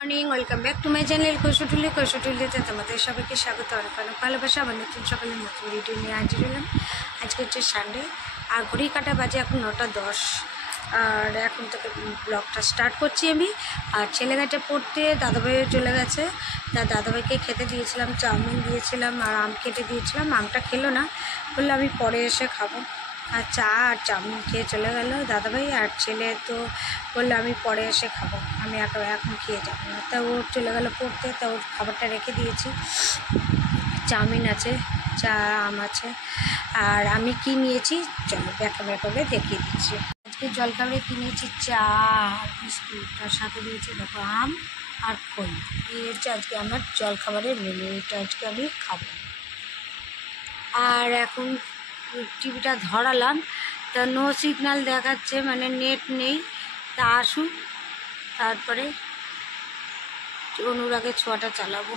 Morning, welcome back to my channel কৈশটুলিতে তোমাদের সবাইকে স্বাগত। অনেক অনেক ভালোবাসা। আমার নতুন সকালের নতুন ভিডিও নিয়ে হাজির হলাম। আজকে হচ্ছে সানডে আর ঘড়ি কাটা বাজে এখন 9:10। আর এখন থেকে ব্লগটা স্টার্ট করছি আমি। আর ছেলেমেয়েটা পড়তে দাদাভাইও চলে গেছে। দাদাভাইকে খেতে দিয়েছিলাম, চাউমিন দিয়েছিলাম আর আম কেটে দিয়েছিলাম। আমটা খেলো না, বললো আমি পরে এসে খাবো। আর চা আর চাউমিন খেয়ে চলে গেল দাদাভাই। আর ছেলে তো বললো আমি পরে এসে খাবো, আমি এখন খেয়ে যাবো না। তা ও চলে গেলো পড়তে, তা ওর খাবারটা রেখে দিয়েছি। চাউমিন আছে, চা আম আছে। আর আমি কি নিয়েছি চলো ব্যাখ্যা করে দেখিয়ে দিচ্ছি। আজকে জলখাবারে কিনেছি চা আর বিস্কুট, তার সাথে দিয়েছি দেখো আম আর খই। এই হচ্ছে আজকে আমার জলখাবারের মেনু, এটা আজকে আমি খাবো। আর এখন টিভিটা ধরালাম, তা নো সিগন্যাল দেখাচ্ছে, মানে নেট নেই। তা আসুন, তারপরে অনুরাগের ছোঁয়াটা চালাবো।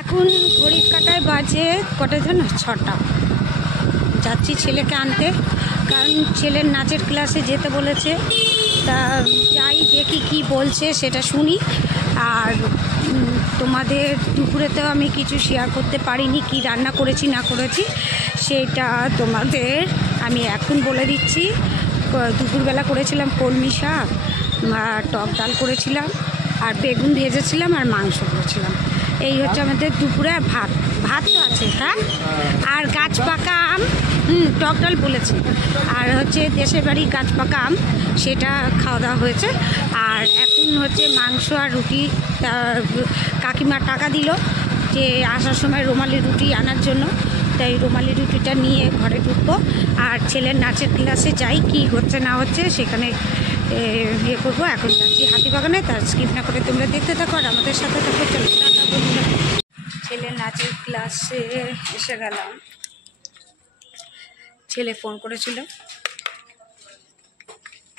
এখন ঘড়ির কাটায় বাজে কটা জানো? 6টা। যাচ্ছি ছেলেকে আনতে, কারণ ছেলের নাচের ক্লাসে যেতে বলেছে। তা যাই দেখি কি বলছে সেটা শুনি। আর তোমাদের দুপুরেতেও আমি কিছু শেয়ার করতে পারিনি, কি রান্না করেছি না করেছি সেটা তোমাদের আমি এখন বলে দিচ্ছি। দুপুরবেলা করেছিলাম কলমি শাক আর টক ডাল করেছিলাম আর বেগুন ভেজেছিলাম আর মাংস করেছিলাম। এই হচ্ছে আমাদের দুপুরে। ভাত তো আছে, হ্যাঁ। আর গাছ পাকা আম, টক ডাল বলেছি। আর হচ্ছে দেশের বাড়ি গাছ পাকা আম, সেটা খাওয়া দাওয়া হয়েছে। আর এখন হচ্ছে মাংস আর রুটি। কাকিমা টাকা দিল যে আসার সময় রুমালি রুটি আনার জন্য, তাই রুমালি রুটিটা নিয়ে ঘরে ঢুকবো। আর ছেলের নাচের ক্লাসে যাই, কি হচ্ছে না হচ্ছে সেখানে ইয়ে করবো। এখন যাচ্ছি হাতিবাগানে, তার স্কিপ না করে তোমরা দেখতে থাকো আর আমাদের সাথে থাকো। চলো টাটা বন্ধুরা। ছেলের নাচের ক্লাসে এসে গেলাম। ছেলে ফোন করেছিল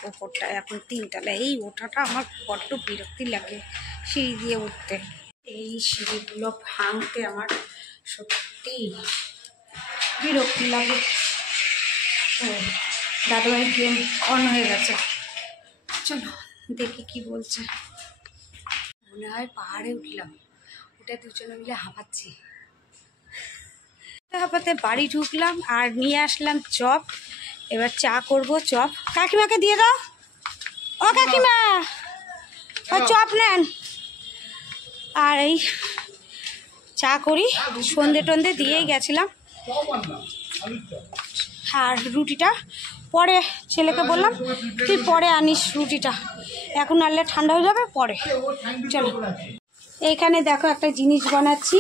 ওপরটা, এখন 3 তলা। এই ওঠাটা আমার বড্ড বিরক্তি লাগে, সিঁড়ি দিয়ে উঠতে। এই সিঁড়িগুলো ভাঙতে আমার সত্যি বিরক্তি লাগে। ও দাদাভাই গেম অন হয়ে গেছে, চলো দেখি কি বলছে। মনে হয় পাহাড়ে উঠলাম, উঠে দুজনে মিলে হাঁপাচ্ছি। হাঁপাতে বাড়ি ঢুকলাম আর নিয়ে আসলাম চপ। এবার চা করব। চপ কাকিমাকে দিয়ে দাও। ও কাকিমা, ও চপ নেন। আর এই চা করি, সন্ধে টন্ধে দিয়েই গেছিলাম। আর রুটিটা পরে ছেলেকে বললাম তুই পরে আনিস রুটিটা, এখন আনলে ঠান্ডা হয়ে যাবে পরে। চলো এইখানে দেখো একটা জিনিস বানাচ্ছি।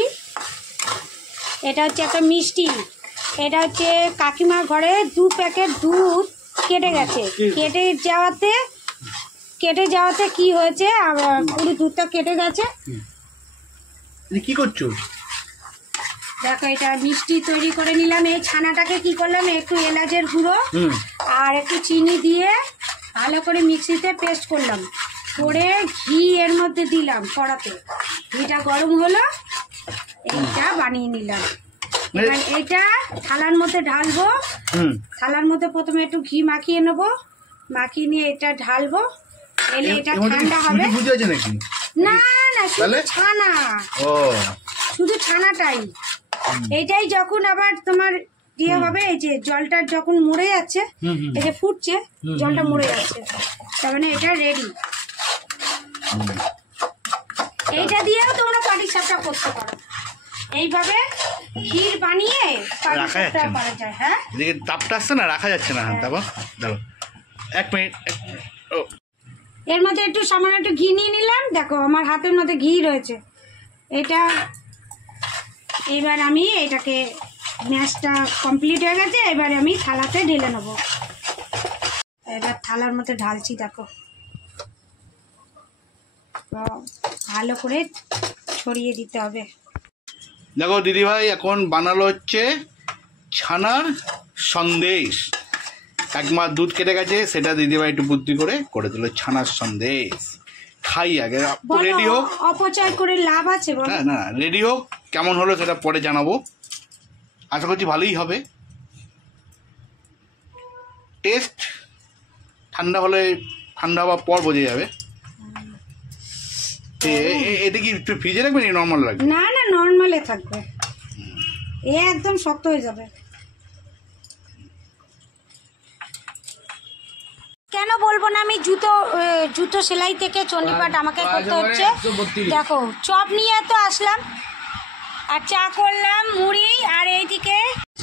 এটা হচ্ছে একটা মিষ্টি। এটা হচ্ছে কাকিমার ঘরে 2 প্যাকেট দুধ কেটে গেছে। কেটে যাওয়াতে কি হয়েছে, পুরো দুধটা কেটে গেছে। কি করছো? দেখো এটা মিষ্টি তৈরি করে নিলাম। এই ছানাটাকে কি করলাম, একটু এলাচের গুঁড়ো আর একটু চিনি দিয়ে ভালো করে মিক্সিতে পেস্ট করলাম, করে ঘি এর মধ্যে দিলাম কড়াতে। ঘিটা গরম হলো, এইটা বানিয়ে নিলাম। এবার এটা থালার মধ্যে ঢালবো। থালার মধ্যে প্রথমে একটু ঘি মাখিয়ে নেবো, মাখিয়ে নিয়ে এটা ঢালবো। এলে এটা ঠান্ডা হবে। না না, শুধু ছানা, শুধু ছানাটাই। এইটাই যখন আবার তোমার দিয়ে হবে, এই যে জলটা যখন মরে যাচ্ছে, এই যে ফুটছে জলটা মরে যাচ্ছে, তার মানে এটা রেডি। এইটা দিয়েও তোমরা পাটিসাপটা করতে পারো। এইভাবে ক্ষীর বানিয়ে পাটিসাপটা করা যায়। হ্যাঁ, এদিকে তাপটা আসছে না, রাখা যাচ্ছে না। তারপর দাও 1 মিনিট। এর মধ্যে একটু সামান্য একটু ঘি নিয়ে নিলাম। দেখো আমার হাতের মধ্যে ঘি রয়েছে। এটা এবার আমি এটাকে ম্যাশটা কমপ্লিট হয়ে গেছে। এবার আমি থালাতে ঢেলে নেব। এবার থালার মধ্যে ঢালছি। দেখো ভালো করে ছড়িয়ে দিতে হবে। দেখো দিদিভাই এখন বানালো হচ্ছে ছানার সন্দেশ। 1 মাস দুধ কেটে গেছে, সেটা দিদিভাই একটু বুদ্ধি করে দিল ছানার সন্দেশ। খাই আগে, রেডি হোক। অপচয় করে লাভ আছে? হ্যাঁ না, রেডি হোক। কেমন হলো সেটা পরে জানাবো, আশা করছি ভালোই হবে। টেস্ট ঠান্ডা হওয়ার পর বোঝা যাবে। এটা কি একটু ফ্রিজে রাখবেন নর্মাল রাখবেন? না না, নর্মালে থাকবে, এ একদম শক্ত হয়ে যাবে। কেন বলবো না, আমি জুতো সেলাই থেকে চণ্ডীপাঠ আমাকে করতে হচ্ছে। দেখো চপ নিয়ে তো আসলাম, আর চা করলাম, মুড়ি, আর এইদিকে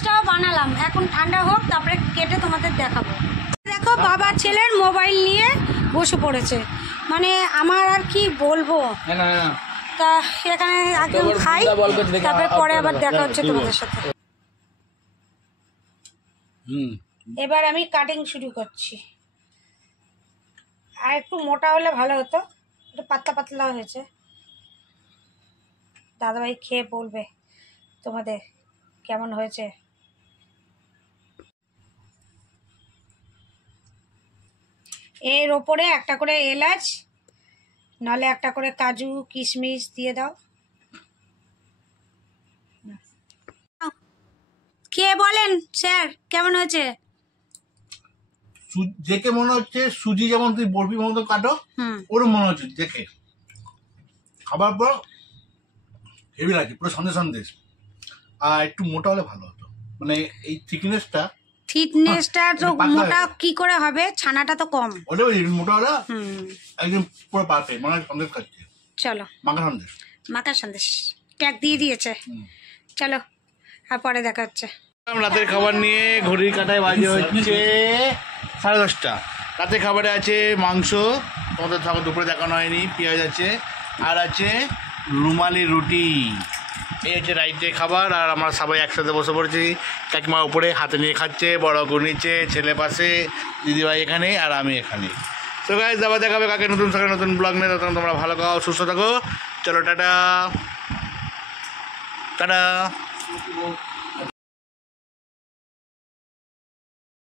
চাও বানালাম। এখন ঠান্ডা হোক, তারপরে কেটে তোমাদের দেখাবো। দেখো বাবা ছেলের মোবাইল নিয়ে বসে পড়েছে, মানে আমার আর কি বলবো। তা এখানে আগে খাই, তারপরে পরে আবার দেখা হচ্ছে তোমাদের সাথে। এবার আমি কাটিং শুরু করছি। আর একটু মোটা হলে ভালো হতো, একটু পাতলা পাতলা হয়েছে। দাদাভাই খেয়ে বলবে তোমাদের কেমন হয়েছে। এর ওপরে একটা করে এলাচ, নাহলে একটা করে কাজু কিশমিশ দিয়ে দাও। কে বলেন স্যার কেমন হয়েছে? দেখে মনে হচ্ছে সুজি যেমন তুই বরফি মতো কাটো, ওরকম মনে হচ্ছে দেখে। খাবার পর হেভি লাগছে, পুরো সন্দেশ। আর একটু মোটা হলে ভালো হতো, মানে এই থিকনেসটা তো মোটা কি করে হবে, ছানাটা তো কম। ওটা মোটা হলে একদম পুরো পারফেক্ট, মনে হয় সন্দেশ খাচ্ছে। চলো মাখা সন্দেশ ট্যাগ দিয়ে দিয়েছে। চলো আর পরে দেখা হচ্ছে। রাতের খাবার নিয়ে ঘড়ির কাঁটায় বাজে হচ্ছে 10:30। রাতের খাবারে আছে মাংস, তোমাদের সঙ্গে দুপুরে দেখানো হয়নি, পেঁয়াজ আছে, আর আছে রুমালি রুটি। এই হচ্ছে রাইটের খাবার। আর আমরা সবাই একসাথে বসে পড়েছি, কাকিমা উপরে হাতে নিয়ে খাচ্ছে, বড় গো নিচে, ছেলে পাশে, দিদিভাই এখানে, আর আমি এখানে। তো গাইস আবার দেখাবে কাকে নতুন সকালে নতুন ব্লগ নিয়ে। তখন তোমরা ভালো খাও, সুস্থ থাকো। চলো টাটা টাটা।